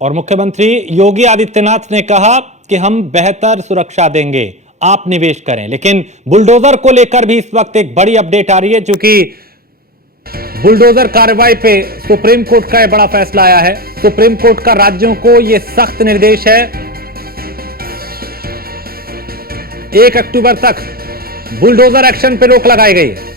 और मुख्यमंत्री योगी आदित्यनाथ ने कहा कि हम बेहतर सुरक्षा देंगे, आप निवेश करें। लेकिन बुलडोजर को लेकर भी इस वक्त एक बड़ी अपडेट आ रही है, क्योंकि बुलडोजर कार्रवाई पे सुप्रीम कोर्ट का यह बड़ा फैसला आया है। सुप्रीम कोर्ट का राज्यों को यह सख्त निर्देश है, 1 अक्टूबर तक बुलडोजर एक्शन पे रोक लगाई गई है।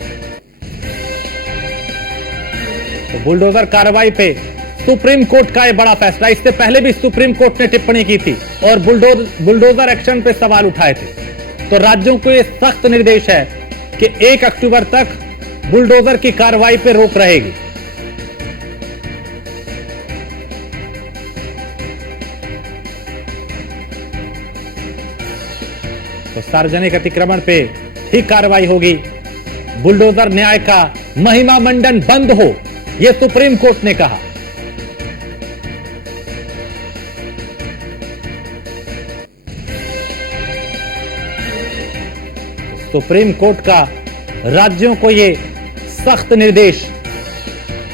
तो बुलडोजर कार्रवाई पे सुप्रीम कोर्ट का यह बड़ा फैसला। इससे पहले भी सुप्रीम कोर्ट ने टिप्पणी की थी और बुलडोजर एक्शन पे सवाल उठाए थे। तो राज्यों को यह सख्त निर्देश है कि 1 अक्टूबर तक बुलडोजर की कार्रवाई पे रोक रहेगी। तो सार्वजनिक अतिक्रमण पे ही कार्रवाई होगी। बुलडोजर न्याय का महिमा मंडन बंद हो, यह सुप्रीम कोर्ट ने कहा। सुप्रीम कोर्ट का राज्यों को यह सख्त निर्देश,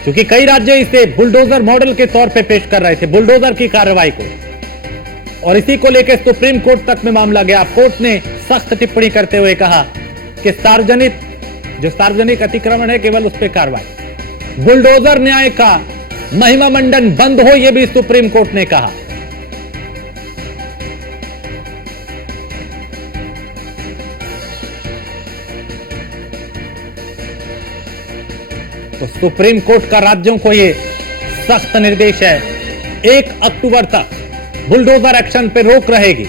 क्योंकि कई राज्य इसे बुलडोजर मॉडल के तौर पे पेश कर रहे थे, बुलडोजर की कार्रवाई को, और इसी को लेकर सुप्रीम कोर्ट तक में मामला गया। कोर्ट ने सख्त टिप्पणी करते हुए कहा कि सार्वजनिक अतिक्रमण है, केवल उस पर कार्रवाई। बुलडोजर न्याय का महिमा मंडन बंद हो, यह भी सुप्रीम कोर्ट ने कहा। तो सुप्रीम कोर्ट का राज्यों को यह सख्त निर्देश है, 1 अक्टूबर तक बुलडोजर एक्शन पे रोक रहेगी।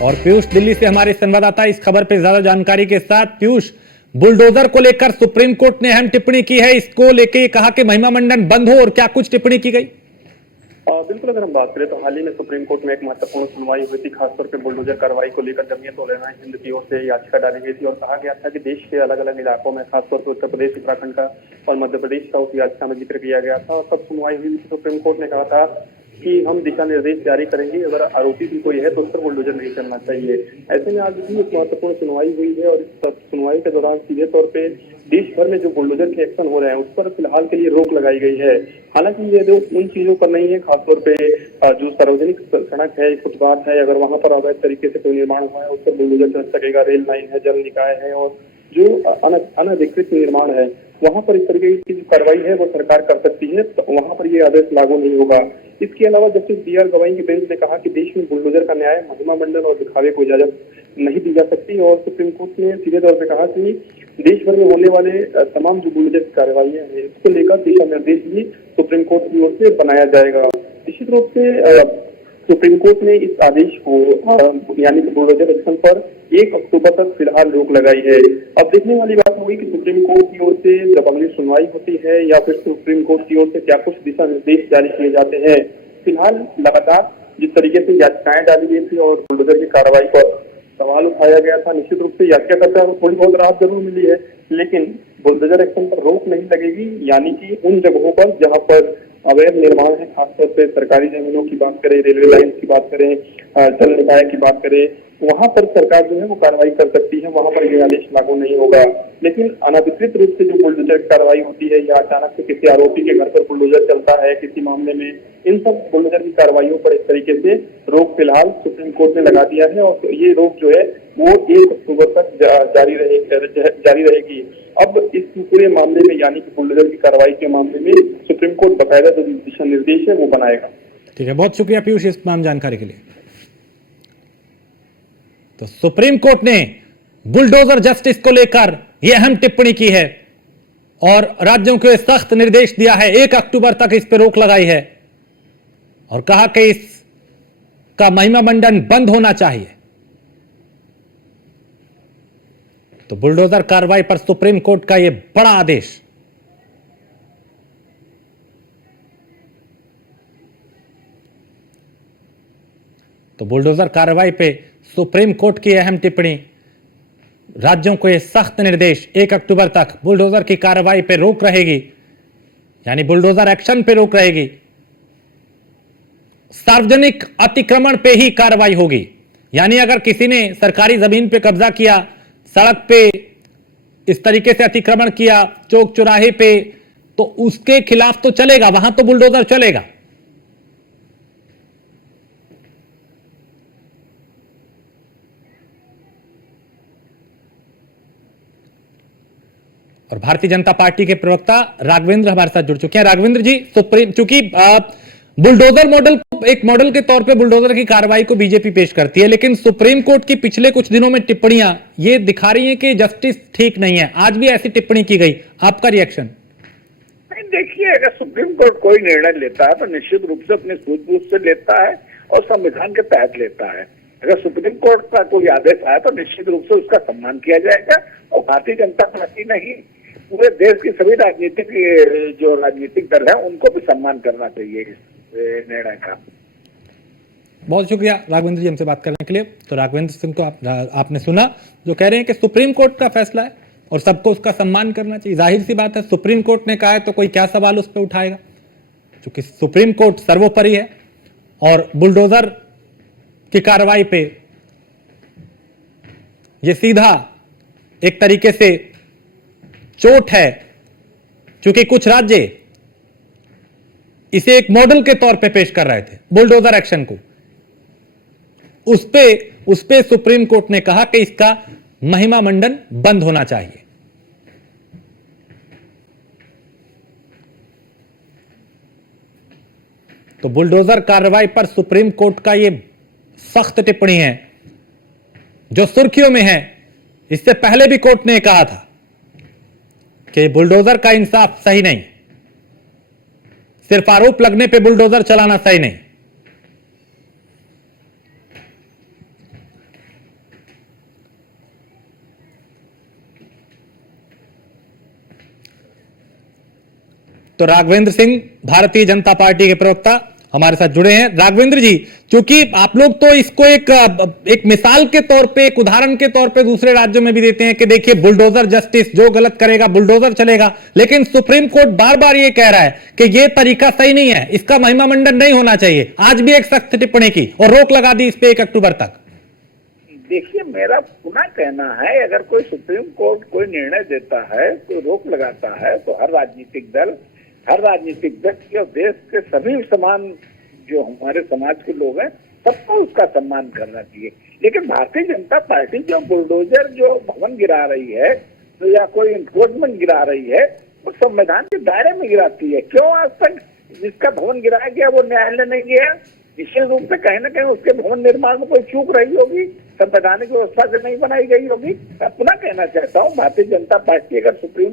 और पीयूष दिल्ली से हमारे संवाददाता इस खबर पे ज्यादा जानकारी के साथ। पीयूष, बुलडोजर को लेकर सुप्रीम कोर्ट ने अहम टिप्पणी की है, इसको लेकर कहा कि महिमा मंडन बंद हो, और क्या कुछ टिप्पणी की गई? बिल्कुल, अगर हम बात करें तो हाल ही में सुप्रीम कोर्ट में एक महत्वपूर्ण सुनवाई हुई थी, खासतौर पे बुलडोजर कार्रवाई को लेकर जमीयत उलमा ए हिंद की ओर से याचिका डाली गई थी और कहा गया था कि देश के अलग अलग इलाकों में, खासतौर पर उत्तर प्रदेश, उत्तराखंड का और मध्य प्रदेश का उस याचिका में जिक्र किया गया था। और तब सुनवाई हुई थी, सुप्रीम कोर्ट ने कहा था कि हम दिशा निर्देश जारी करेंगे, अगर आरोपी भी कोई है तो उस पर बुलडोजर नहीं चलना चाहिए। ऐसे में आज भी एक महत्वपूर्ण सुनवाई हुई है और इस सुनवाई के दौरान सीधे तौर पे देश भर में जो बुलडोजर के एक्शन हो रहे हैं उस पर फिलहाल के लिए रोक लगाई गई है। हालांकि ये रोक उन चीजों पर नहीं है, खासतौर पे जो सार्वजनिक सड़क है, फुटपाथ है, अगर वहां पर अवैध तरीके से कोई निर्माण हुआ है उस पर बुलडोजर चल सकेगा। रेल लाइन है, जल निकाय है, और जो अनधिकृत निर्माण है वहां पर इस तरीके की जो कार्रवाई है वो सरकार कर सकती है, तो वहां पर ये आदेश लागू नहीं होगा। इसके अलावा जस्टिस BR गवाई की बेंच ने कहा कि देश में बुलडोजर का न्याय, महिमा मंडन और दिखावे को इजाजत नहीं दी जा सकती। और सुप्रीम कोर्ट ने सीधे तौर पर कहा कि देश भर में होने वाले तमाम जो बुलडोजर की कार्रवाई है इसको लेकर दिशा निर्देश भी सुप्रीम कोर्ट की ओर से बनाया जाएगा। निश्चित रूप से सुप्रीम कोर्ट ने इस आदेश को यानी कि बुलडोजर एक्शन पर 1 अक्टूबर तक फिलहाल रोक लगाई है। अब देखने वाली बात होगी कि सुप्रीम कोर्ट की ओर से जब अगली सुनवाई होती है या फिर सुप्रीम कोर्ट की ओर से क्या कुछ दिशा निर्देश जारी किए जाते हैं। फिलहाल लगातार जिस तरीके से याचिकाएं डाली गई थी और बुलडोजर की कार्रवाई पर सवाल उठाया गया था, निश्चित रूप से याचिकाकर्ता को थोड़ी बहुत राहत जरूर मिली है, लेकिन बुलडोजर एक्शन पर रोक नहीं लगेगी। यानी कि उन जगहों पर जहां पर अवैध निर्माण है, खासतौर पे सरकारी जमीनों की बात करें, रेलवे लाइन की बात करें, जल निकाय की बात करें, वहां पर सरकार जो है वो कार्रवाई कर सकती है, वहां पर ये आदेश लागू नहीं होगा। लेकिन अनाधिकृत रूप से जो बुलडोजर कार्रवाई होती है या अचानक से किसी आरोपी के घर पर बुलडोजर चलता है किसी मामले में, इन सब बुलडोजर की कार्रवाइयों पर इस तरीके से रोक फिलहाल सुप्रीम कोर्ट ने लगा दिया है और ये रोक जो है वो 1 अक्टूबर तक जारी रहेगी। अब इस पूरे मामले में यानी कि बुलडोजर की कार्रवाई के मामले में सुप्रीम कोर्ट बकायदा जो दिशा निर्देश है वो बनाएगा। ठीक है, बहुत शुक्रिया पीयूष इस तमाम जानकारी के लिए। तो सुप्रीम कोर्ट ने बुलडोजर जस्टिस को लेकर यह अहम टिप्पणी की है और राज्यों को सख्त निर्देश दिया है, 1 अक्टूबर तक इस पर रोक लगाई है और कहा कि इसका महिमा मंडन बंद होना चाहिए। तो बुलडोजर कार्रवाई पर सुप्रीम कोर्ट का यह बड़ा आदेश। तो बुलडोजर कार्रवाई पे सुप्रीम कोर्ट की अहम टिप्पणी, राज्यों को यह सख्त निर्देश, 1 अक्टूबर तक बुलडोजर की कार्रवाई पे रोक रहेगी, यानी बुलडोजर एक्शन पे रोक रहेगी। सार्वजनिक अतिक्रमण पे ही कार्रवाई होगी, यानी अगर किसी ने सरकारी जमीन पे कब्जा किया, सड़क पे इस तरीके से अतिक्रमण किया चौक चौराहे पे, तो उसके खिलाफ तो चलेगा, वहां तो बुलडोजर चलेगा। और भारतीय जनता पार्टी के प्रवक्ता राघवेंद्र हमारे साथ जुड़ चुके हैं। राघवेंद्र जी, सुप्रीम, चूंकि बुलडोजर मॉडल को एक मॉडल के तौर पे बुलडोजर की कार्रवाई को बीजेपी पेश करती है, लेकिन सुप्रीम कोर्ट की पिछले कुछ दिनों में टिप्पणियां ये दिखा रही हैं कि जस्टिस ठीक नहीं है। आज भी ऐसी टिप्पणी की गई, आपका रिएक्शन? नहीं, देखिए, अगर सुप्रीम कोर्ट कोई निर्णय लेता है तो निश्चित रूप से अपनी सूझबूझ से लेता है और संविधान के तहत लेता है। अगर सुप्रीम कोर्ट का कोई आदेश आया तो निश्चित रूप से उसका सम्मान किया जाएगा और भारतीय जनता पार्टी नहीं, पूरे देश की सभी राजनीतिक दल है उनको भी सम्मान करना चाहिए इस निर्णय का। बहुत शुक्रिया राघवेंद्र जी हमसे बात करने के लिए। तो राघवेंद्र सिंह को आपने सुना, जो कह रहे हैं कि सुप्रीम कोर्ट का फैसला है और सबको उसका सम्मान करना चाहिए। जाहिर सी बात है, सुप्रीम कोर्ट ने कहा है तो कोई क्या सवाल उस पर उठाएगा, क्योंकि सुप्रीम कोर्ट सर्वोपरि है। और बुलडोजर की कार्रवाई पे ये सीधा एक तरीके से चोट है, क्योंकि कुछ राज्य इसे एक मॉडल के तौर पे पेश कर रहे थे बुलडोजर एक्शन को। उस पे सुप्रीम कोर्ट ने कहा कि इसका महिमा मंडन बंद होना चाहिए। तो बुलडोजर कार्रवाई पर सुप्रीम कोर्ट का यह सख्त टिप्पणी है जो सुर्खियों में है। इससे पहले भी कोर्ट ने कहा था कि बुलडोजर का इंसाफ सही नहीं, सिर्फ आरोप लगने पे बुलडोजर चलाना सही नहीं। तो राघवेंद्र सिंह भारतीय जनता पार्टी के प्रवक्ता हमारे साथ जुड़े हैं। राघवेंद्र जी, क्योंकि आप लोग तो इसको एक मिसाल के तौर पे, एक उदाहरण के तौर पे दूसरे राज्यों में भी देते हैं कि देखिए बुलडोजर जस्टिस, जो गलत करेगा बुलडोजर चलेगा, लेकिन सुप्रीम कोर्ट बार बार ये कह रहा है कि ये तरीका सही नहीं है, इसका महिमा मंडन नहीं होना चाहिए। आज भी एक सख्त टिप्पणी की और रोक लगा दी इस पे 1 अक्टूबर तक। देखिए, मेरा पुनः कहना है, अगर कोई सुप्रीम कोर्ट कोई निर्णय देता है, कोई रोक लगाता है, तो हर राजनीतिक दल व्यक्ति और देश के सभी समान जो हमारे समाज के लोग हैं सबको उसका सम्मान करना चाहिए। लेकिन भारतीय जनता पार्टी जो बुलडोजर जो भवन गिरा रही है, तो या कोई इंफोर्समेंट गिरा रही है, वो संविधान के दायरे में गिराती है। क्यों आज तक जिसका भवन गिराया गया वो न्यायालय नहीं गया? निश्चित रूप से कहीं ना कहीं उसके भवन निर्माण में कोई चूक रही होगी, संवैधानिक व्यवस्था से नहीं बनाई गई होगी। मैं पुनः कहना चाहता हूँ, भारतीय जनता पार्टी अगर सुप्रीम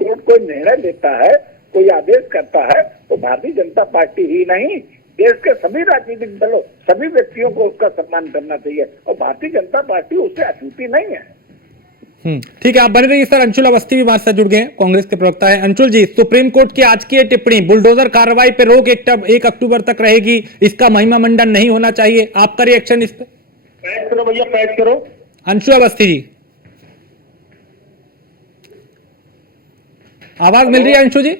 कोर्ट कोई निर्णय लेता है, कोई आदेश करता है, तो भारतीय जनता पार्टी ही नहीं, देश के सभी राजनीतिक दलों, सभी व्यक्तियों को उसका सम्मान करना चाहिए और भारतीय जनता पार्टी उससे अछूती नहीं है। ठीक है, आप बने रहिए सर। अंशुल अवस्थी भी हमारे साथ जुड़ गए हैं, कांग्रेस के प्रवक्ता है। अंशुल जी, सुप्रीम कोर्ट की आज की टिप्पणी, बुलडोजर कार्रवाई पे रोक 1 अक्टूबर तक रहेगी, इसका महिमा मंडन नहीं होना चाहिए, आपका रिएक्शन इस पे? पैच करो भैया, पैच करो। अंशुल अवस्थी जी, आवाज मिल रही है अंशु जी?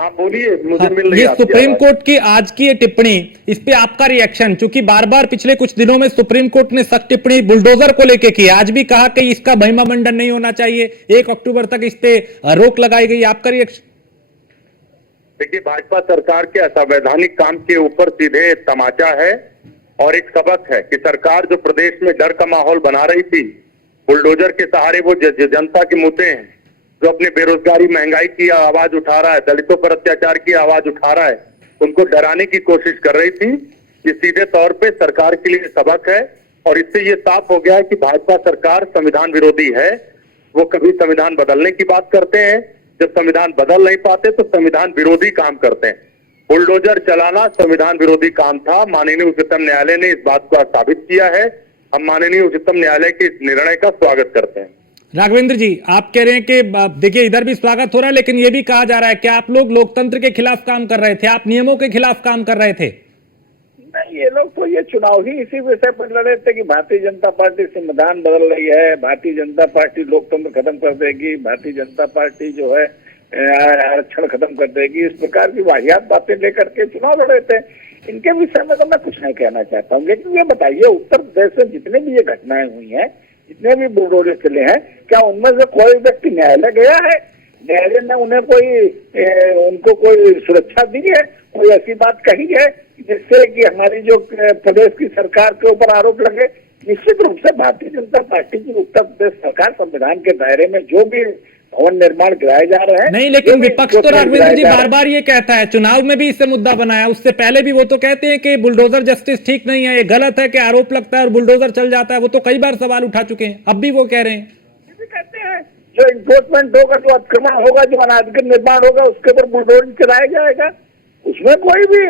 हाँ बोलिए, मुझे मिल रही है। ये सुप्रीम कोर्ट की आज की टिप्पणी, इस पे आपका रिएक्शन? क्योंकि बार बार पिछले कुछ दिनों में सुप्रीम कोर्ट ने सख्त टिप्पणी बुलडोजर को लेकर की, आज भी कहा कि इसका महिमा मंडन नहीं होना चाहिए, 1 अक्टूबर तक इस पे रोक लगाई गई, आपका रिएक्शन? देखिए, भाजपा सरकार के असंवैधानिक काम के ऊपर सीधे तमाचा है और एक सबक है कि सरकार जो प्रदेश में डर का माहौल बना रही थी, बुलडोजर के सहारे वो जनता के मुद्दे हैं, जो अपने बेरोजगारी, महंगाई की आवाज उठा रहा है, दलितों पर अत्याचार की आवाज उठा रहा है, उनको डराने की कोशिश कर रही थी। ये सीधे तौर पे सरकार के लिए सबक है और इससे ये साफ हो गया है कि भाजपा सरकार संविधान विरोधी है। वो कभी संविधान बदलने की बात करते हैं, जब संविधान बदल नहीं पाते तो संविधान विरोधी काम करते हैं। बुलडोजर चलाना संविधान विरोधी काम था। माननीय उच्चतम न्यायालय ने इस बात को साबित किया है। हम माननीय उच्चतम न्यायालय के इस निर्णय का स्वागत करते हैं। राघवेंद्र जी, आप कह रहे हैं कि देखिए इधर भी स्वागत हो रहा है, लेकिन यह भी कहा जा रहा है कि आप लोग लोकतंत्र के खिलाफ काम कर रहे थे, आप नियमों के खिलाफ काम कर रहे थे। नहीं, ये लोग तो ये चुनाव ही इसी विषय पर लड़ रहे थे कि भारतीय जनता पार्टी संविधान बदल रही है, भारतीय जनता पार्टी लोकतंत्र खत्म कर देगी, भारतीय जनता पार्टी जो है आरक्षण खत्म कर देगी, इस प्रकार की वाहियात बातें लेकर के चुनाव लड़ रहे थे। इनके विषय में तो मैं कुछ नहीं कहना चाहता हूँ। लेकिन ये बताइए, उत्तर प्रदेश में जितने भी ये घटनाएं हुई हैं, जितने भी बुलडोजर चले हैं, क्या उनमें से कोई व्यक्ति न्यायालय गया है? न्यायालय ने उन्हें उनको कोई सुरक्षा दी है? कोई ऐसी बात कही है जिससे कि हमारी जो प्रदेश की सरकार के ऊपर आरोप लगे? निश्चित रूप से भारतीय जनता पार्टी की उत्तर प्रदेश सरकार संविधान के दायरे में जो भी भवन निर्माण गिराए जा रहे हैं, नहीं, लेकिन विपक्ष तो राघवेंद्र जी बार बार ये कहता है, चुनाव में भी इससे मुद्दा बनाया, उससे पहले भी वो तो कहते हैं कि बुलडोजर जस्टिस ठीक नहीं है, ये गलत है कि आरोप लगता है और बुलडोजर चल जाता है। वो तो कई बार सवाल उठा चुके हैं, अब भी वो कह रहे हैं। कहते हैं जो इन्फोर्समेंट होगा, जो अतिक्रमण होगा, जो अनाधिकृत निर्माण होगा, उसके ऊपर बुलडोजर चलाया जाएगा। उसमें कोई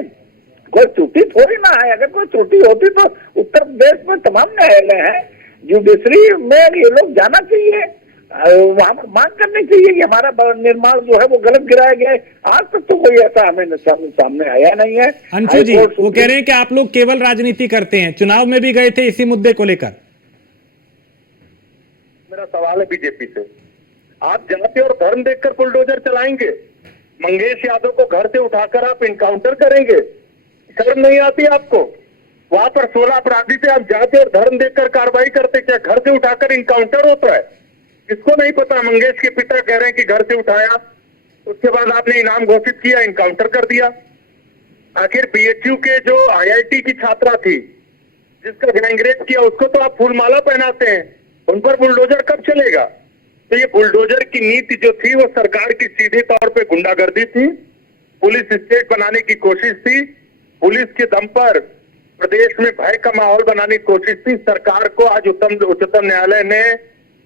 त्रुटि थोड़ी ना है। अगर कोई त्रुटि होती तो उत्तर प्रदेश में तमाम न्यायालय हैं, जुडिशरी में ये लोग जाना चाहिए, वहां पर मांग करनी चाहिए कि हमारा निर्माण जो है वो गलत गिराया गया है। आज तक तो कोई ऐसा हमें सामने आया नहीं है। अंशु जी वो कह रहे हैं कि आप लोग केवल राजनीति करते हैं, चुनाव में भी गए थे इसी मुद्दे को लेकर। मेरा सवाल है बीजेपी से, आप जाति और धर्म देखकर बुलडोजर चलाएंगे? मंगेश यादव को घर से उठाकर आप इनकाउंटर करेंगे? शर्म नहीं आती आपको? वहां पर 16 अपराधी थे, आप जाति और धर्म देखकर कार्रवाई करते, क्या घर से उठाकर इनकाउंटर होता है? किसको नहीं पता? मंगेश के पिता कह रहे हैं कि घर से उठाया, उसके बाद आपने इनाम घोषित किया, इनकाउंटर कर दिया। आखिर बीएचयू के जो आईआईटी की छात्रा थी जिसका गैंगरेप किया, उसको तो आप फूलमाला पहनाते हैं, उन पर बुलडोजर कब चलेगा? तो ये बुलडोजर की नीति जो थी वो सरकार की सीधे तौर पे गुंडागर्दी थी, पुलिस स्टेट बनाने की कोशिश थी, पुलिस के दम पर प्रदेश में भय का माहौल बनाने की कोशिश थी। सरकार को आज उच्चतम न्यायालय ने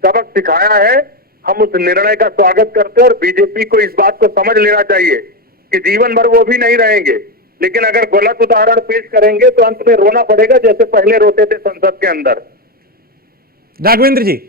सबक सिखाया है, हम उस निर्णय का स्वागत करते हैं और बीजेपी को इस बात को समझ लेना चाहिए कि जीवन भर वो भी नहीं रहेंगे, लेकिन अगर गलत उदाहरण पेश करेंगे तो अंत में रोना पड़ेगा, जैसे पहले रोते थे संसद के अंदर। राघवेंद्र जी,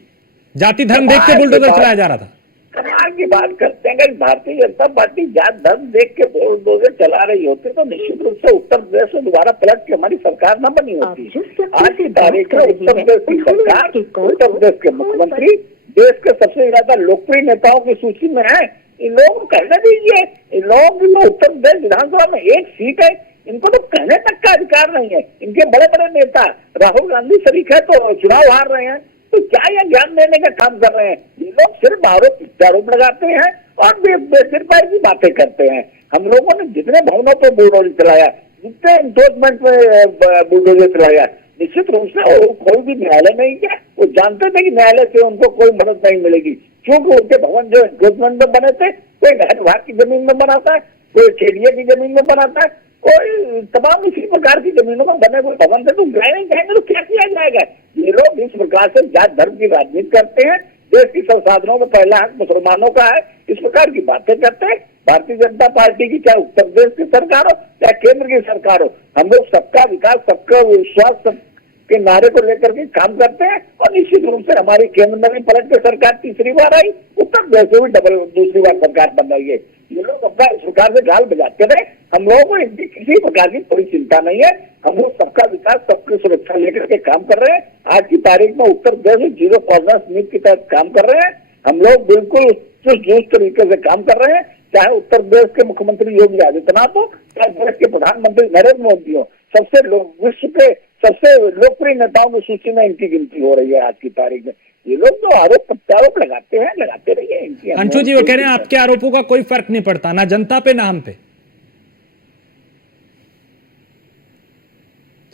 जाति धर्म देख के बुलडोजर चलाया जा रहा था। कमाल की बात करते हैं कि भारतीय जनता पार्टी जात धर्म देख के बुलडोजर चला रही होती तो निश्चित रूप से उत्तर प्रदेश में दोबारा पलट के हमारी सरकार न बनी होती। आज की तारीख में उत्तर प्रदेश की सरकार, उत्तर प्रदेश के मुख्यमंत्री देश के सबसे ज्यादा लोकप्रिय नेताओं की सूची में है। इन लोगों को कहने दीजिए, इन लोगों को उत्तर प्रदेश विधानसभा में एक सीट है, इनको तो कहने तक का अधिकार नहीं है। इनके बड़े बड़े नेता राहुल गांधी शरीक है तो चुनाव हार रहे हैं, तो क्या ये ज्ञान देने का काम कर रहे हैं? ये लोग सिर्फ आरोप लगाते हैं और बेसिरपाई की बातें करते हैं। हम लोगों ने जितने भवनों पर बुलडोजर चलाया, जितने एनफोर्समेंट में बुलडोजर चलाया, निश्चित रूप से कोई भी न्यायालय नहीं गया। वो जानते थे कि न्यायालय से उनको कोई मदद नहीं मिलेगी, क्योंकि उनके भवन जो एनफोर्समेंट में बने थे, कोई नहर विभाग की जमीन में बनाता है, कोई खेड़िया की जमीन में बनाता है, कोई तमाम इसी प्रकार की जमीनों में बने हुए भवन थे। तो गिराए जाएंगे तो क्या किया जाएगा? ये लोग इस प्रकार से जात धर्म की राजनीति करते हैं, देश की संसाधनों में पहला हक मुसलमानों का है, इस प्रकार की बातें करते हैं। भारतीय जनता पार्टी की चाहे उत्तर प्रदेश की सरकार हो चाहे केंद्र की सरकार हो, हम लोग सबका विकास, सबका विश्वास, सबके नारे को लेकर के काम करते हैं और निश्चित रूप से हमारी केंद्र में भी पलट के सरकार तीसरी बार आई, उत्तर प्रदेश में भी दूसरी बार सरकार बन रही है। ये लोग अपना इस प्रकार से गाल बजाते रहे, हम लोगों को इनकी किसी प्रकार की कोई चिंता नहीं है। हम लोग सबका विकास, सबकी सुरक्षा लेकर के काम कर रहे हैं। आज की तारीख में उत्तर प्रदेश में जीरो टॉलरेंस नीति की तहत काम कर रहे हैं। हम लोग बिल्कुल चुस्त तरीके से काम कर रहे हैं, चाहे उत्तर प्रदेश के मुख्यमंत्री योगी आदित्यनाथ हो, चाहे देश के प्रधानमंत्री नरेंद्र मोदी हो। विश्व के सबसे लोकप्रिय नेताओं की सूची में इनकी गिनती हो रही है आज की तारीख में। ये लोग तो आरोप प्रत्यारोप लगाते हैं, लगाते रहिए। इनकी अंशु जी वो कह रहे हैं आपके आरोपों का कोई फर्क नहीं पड़ता, ना जनता पे ना हम पे।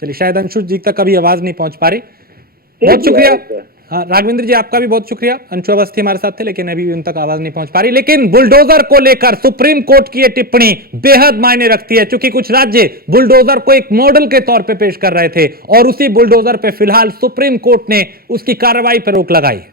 चलिए, शायद अंशु जी तक अभी आवाज नहीं पहुंच पा रही। बहुत शुक्रिया। हाँ, राघवेंद्र जी आपका भी बहुत शुक्रिया। अंशु अवस्थी हमारे साथ थे, लेकिन अभी उन तक आवाज नहीं पहुंच पा रही। लेकिन बुलडोजर को लेकर सुप्रीम कोर्ट की यह टिप्पणी बेहद मायने रखती है, क्योंकि कुछ राज्य बुलडोजर को एक मॉडल के तौर पे पेश कर रहे थे और उसी बुलडोजर पे फिलहाल सुप्रीम कोर्ट ने उसकी कार्रवाई पर रोक लगाई।